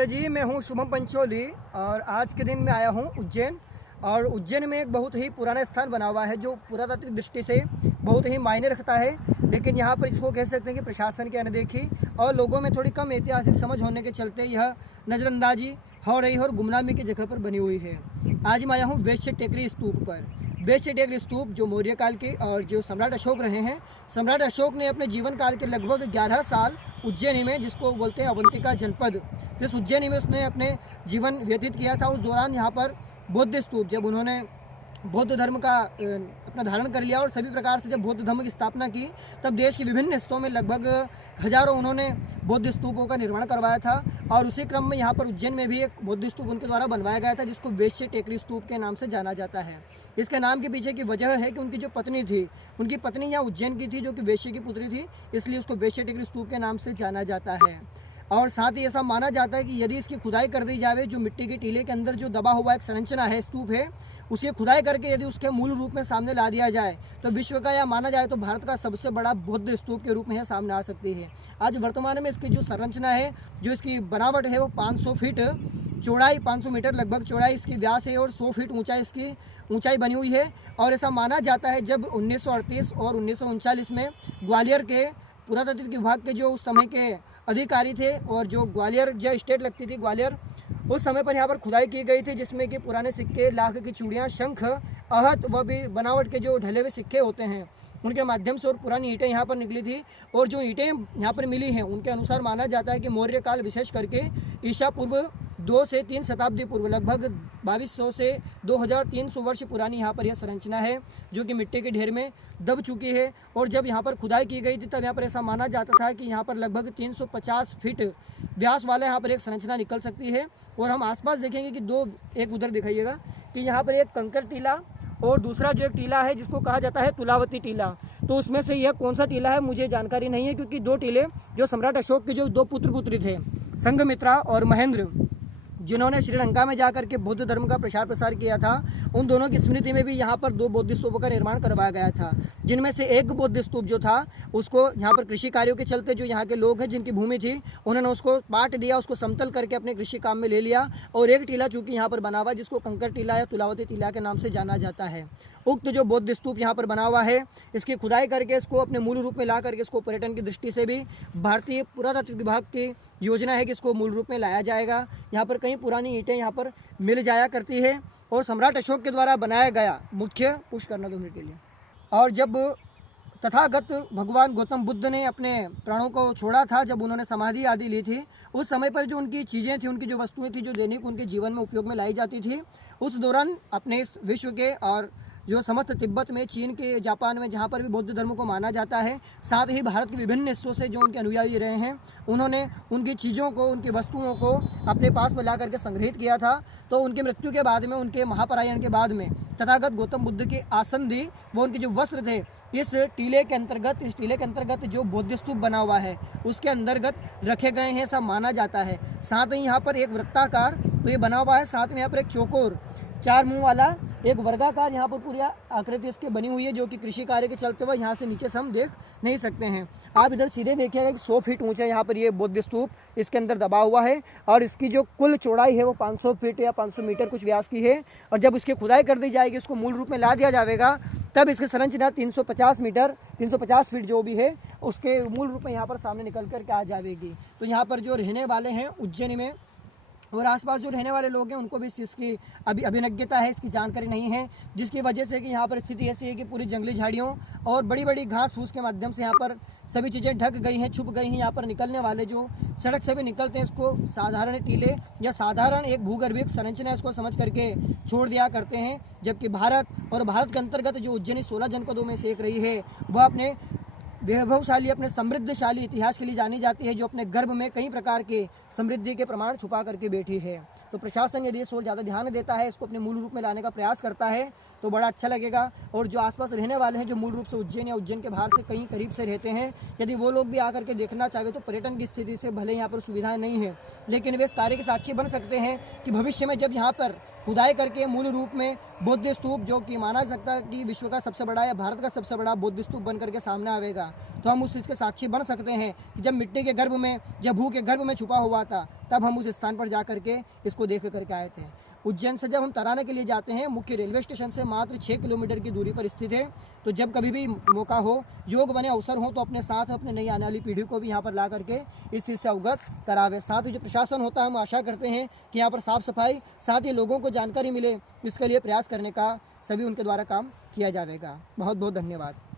नमस्ते जी, मैं हूं शुभम पंचोली और आज के दिन मैं आया हूं उज्जैन। और उज्जैन में एक बहुत ही पुराना स्थान बना हुआ है जो पुरातात्विक दृष्टि से बहुत ही मायने रखता है, लेकिन यहां पर इसको कह सकते हैं कि प्रशासन की अनदेखी और लोगों में थोड़ी कम ऐतिहासिक समझ होने के चलते यह नज़रअंदाजी हो रही है और गुमनामी की जगह पर बनी हुई है। आज मैं आया हूँ वैश्य टेकरी स्तूप पर। वैश्य टेकरी स्तूप जो मौर्य काल के और जो सम्राट अशोक रहे हैं, सम्राट अशोक ने अपने जीवन काल के लगभग 11 साल उज्जैनी में, जिसको बोलते हैं अवंतिका जनपद, जिस उज्जैनी में उसने अपने जीवन व्यतीत किया था, उस दौरान यहाँ पर बौद्ध स्तूप, जब उन्होंने बौद्ध धर्म का अपना धारण कर लिया और सभी प्रकार से जब बौद्ध धर्म की स्थापना की, तब देश के विभिन्न हिस्सों में लगभग हजारों उन्होंने बौद्ध स्तूपों का निर्माण करवाया था। और उसी क्रम में यहाँ पर उज्जैन में भी एक बौद्ध स्तूप उनके द्वारा बनवाया गया था, जिसको वैश्य टेकरी स्तूप के नाम से जाना जाता है। इसके नाम के पीछे की वजह है कि उनकी जो पत्नी थी, उनकी पत्नी यहाँ उज्जैन की थी, जो कि वैश्य की पुत्री थी, इसलिए उसको वैश्य टेकरी स्तूप के नाम से जाना जाता है। और साथ ही ऐसा माना जाता है कि यदि इसकी खुदाई कर दी जाए, जो मिट्टी के टीले के अंदर जो दबा हुआ एक संरचना है, स्तूप है, उसकी खुदाई करके यदि उसके मूल रूप में सामने ला दिया जाए तो विश्व का, या माना जाए तो भारत का सबसे बड़ा बौद्ध स्तूप के रूप में सामने आ सकती है। आज वर्तमान में इसकी जो संरचना है, जो इसकी बनावट है, वो 500 फीट चौड़ाई, 500 मीटर लगभग चौड़ाई इसकी व्यास है और 100 फीट ऊंचाई इसकी ऊंचाई बनी हुई है। और ऐसा माना जाता है जब 1938 और 1939 में ग्वालियर के पुरातत्व विभाग के जो उस समय के अधिकारी थे, और जो ग्वालियर जो स्टेट लगती थी ग्वालियर, उस समय पर यहाँ पर खुदाई की गई थी, जिसमें कि पुराने सिक्के, लाख की चूड़ियाँ, शंख, आहत व भी बनावट के जो ढले हुए सिक्के होते हैं, उनके माध्यम से और पुरानी ईंटें यहाँ पर निकली थी। और जो ईंटें यहाँ पर मिली हैं, उनके अनुसार माना जाता है कि मौर्य काल, विशेष करके ईसा पूर्व 2 से 3 शताब्दी पूर्व, लगभग 2200 से 2300 वर्ष पुरानी यहाँ पर यह संरचना है, जो कि मिट्टी के ढेर में दब चुकी है। और जब यहाँ पर खुदाई की गई थी, तब यहाँ पर ऐसा माना जाता था कि यहाँ पर लगभग 350 फीट व्यास वाला यहाँ पर एक संरचना निकल सकती है। और हम आसपास देखेंगे कि दो, एक उधर दिखाइएगा कि यहाँ पर एक कंकर टीला और दूसरा जो एक टीला है जिसको कहा जाता है तुलावती टीला। तो उसमें से यह कौन सा टीला है मुझे जानकारी नहीं है, क्योंकि दो टीले जो सम्राट अशोक के जो दो पुत्री थे, संघमित्रा और महेंद्र, जिन्होंने श्रीलंका में जाकर के बौद्ध धर्म का प्रसार किया था, उन दोनों की स्मृति में भी यहाँ पर 2 बौद्ध स्तूपों का निर्माण करवाया गया था, जिनमें से एक बौद्ध स्तूप जो था, उसको यहाँ पर कृषि कार्यों के चलते जो यहाँ के लोग हैं, जिनकी भूमि थी, उन्होंने उसको पाट दिया, उसको समतल करके अपने कृषि काम में ले लिया। और एक टीला चूंकि यहाँ पर बना हुआ, जिसको कंकर टीला या तुलावती टीला के नाम से जाना जाता है। उक्त जो बौद्ध स्तूप यहाँ पर बना हुआ है, इसकी खुदाई करके इसको अपने मूल रूप में ला करके इसको पर्यटन की दृष्टि से भी भारतीय पुरातत्व विभाग की योजना है कि इसको मूल रूप में लाया जाएगा। यहाँ पर कई पुरानी ईंटें यहाँ पर मिल जाया करती है और सम्राट अशोक के द्वारा बनाया गया मुख्य पुश करना 2 मिनट के लिए। और जब तथागत भगवान गौतम बुद्ध ने अपने प्राणों को छोड़ा था, जब उन्होंने समाधि आदि ली थी, उस समय पर जो उनकी चीज़ें थी, उनकी जो वस्तुएं थी, जो दैनिक उनके जीवन में उपयोग में लाई जाती थी, उस दौरान अपने इस विश्व के और जो समस्त तिब्बत में, चीन के, जापान में, जहाँ पर भी बौद्ध धर्म को माना जाता है, साथ ही भारत के विभिन्न हिस्सों से जो उनके अनुयायी रहे हैं, उन्होंने उनकी चीज़ों को, उनकी वस्तुओं को अपने पास में ला करके संग्रहित किया था। तो उनकी मृत्यु के बाद में, उनके महापलायन के बाद में, तथागत गौतम बुद्ध की आसंदी, वो उनके जो वस्त्र थे, इस टीले के अंतर्गत जो बौद्ध स्तूप बना हुआ है, उसके अंतर्गत रखे गए हैं, ऐसा माना जाता है। साथ ही यहाँ पर एक वृत्ताकार तो ये बना हुआ है, साथ में यहाँ पर एक चौकोर 4 मुंह वाला एक वर्गाकार यहाँ पर पूरी आकृति इसकी बनी हुई है, जो कि कृषि कार्य के चलते हुए यहाँ से नीचे से हम देख नहीं सकते हैं। आप इधर सीधे देखिएगा कि 100 फीट ऊंचा यहाँ पर ये बौद्ध स्तूप इसके अंदर दबा हुआ है, और इसकी जो कुल चौड़ाई है वो 500 फीट या 500 मीटर कुछ व्यास की है। और जब इसकी खुदाई कर दी जाएगी, इसको मूल रूप में ला दिया जाएगा, तब इसकी संरचना 350 फीट जो भी है, उसके मूल रूप में यहाँ पर सामने निकल करके आ जाएगी। तो यहाँ पर जो रहने वाले हैं उज्जैन में और आसपास जो रहने वाले लोग हैं, उनको भी इसकी अभी अभिज्ञता है, इसकी जानकारी नहीं है, जिसकी वजह से कि यहाँ पर स्थिति ऐसी है कि पूरी जंगली झाड़ियों और बड़ी बड़ी घास फूस के माध्यम से यहाँ पर सभी चीज़ें ढक गई हैं, छुप गई हैं। यहाँ पर निकलने वाले जो सड़क से भी निकलते हैं, इसको साधारण टीले या साधारण एक भूगर्भिक संरचना इसको समझ करके छोड़ दिया करते हैं। जबकि भारत के अंतर्गत जो उज्जैनी 16 जनपदों में से एक रही है, वह अपने वैभवशाली, अपने समृद्धशाली इतिहास के लिए जानी जाती है, जो अपने गर्भ में कई प्रकार के समृद्धि के प्रमाण छुपा करके बैठी है। तो प्रशासन यदि इस ओर ज़्यादा ध्यान देता है, इसको अपने मूल रूप में लाने का प्रयास करता है, तो बड़ा अच्छा लगेगा। और जो आसपास रहने वाले हैं, जो मूल रूप से उज्जैन या उज्जैन के बाहर से कहीं करीब से रहते हैं, यदि वो लोग भी आकर के देखना चाहे, तो पर्यटन की स्थिति से भले यहाँ पर सुविधाएं नहीं है, लेकिन वे इस कार्य के साक्षी बन सकते हैं कि भविष्य में जब यहाँ पर खुदाई करके मूल रूप में बुद्ध स्तूप, जो कि माना सकता है कि विश्व का सबसे बड़ा या भारत का सबसे बड़ा बुद्ध स्तूप बन करके सामने आवेगा, तो हम उस चीज़ के साक्षी बन सकते हैं कि जब मिट्टी के गर्भ में, जब भू के गर्भ में छुपा हुआ था, तब हम उस स्थान पर जा करके इसको देख करके आए थे। उज्जैन से जब हम तराना के लिए जाते हैं, मुख्य रेलवे स्टेशन से मात्र 6 किलोमीटर की दूरी पर स्थित है। तो जब कभी भी मौका हो, योग बने अवसर हो, तो अपने साथ अपने नई आने वाली पीढ़ी को भी यहाँ पर ला करके इस चीज़ से अवगत करावे। साथ ही जो प्रशासन होता है, हम आशा करते हैं कि यहाँ पर साफ सफाई, साथ ही लोगों को जानकारी मिले, इसके लिए प्रयास करने का सभी उनके द्वारा काम किया जाएगा। बहुत बहुत धन्यवाद।